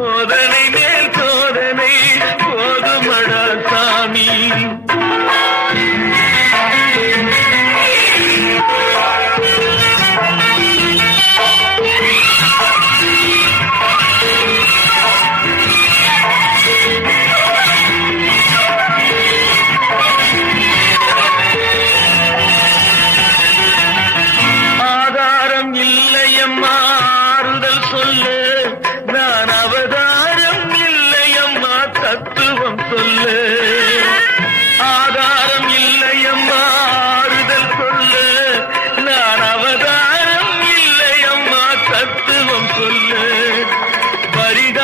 சோதனை மேல் சோதனை போதுமடா சாமி. ஆதாரம் இல்லையம்மா ஆறுதல் சொல்லு, நான் அவதாரம் இல்லையம்மா தத்துவம் சொல்லு. ஆதாரம் இல்லையம்மா ஆறுதல் சொல்லு, நான் அவதாரம் இல்லையம்மா தத்துவம் சொல்லு. பரிகாரம்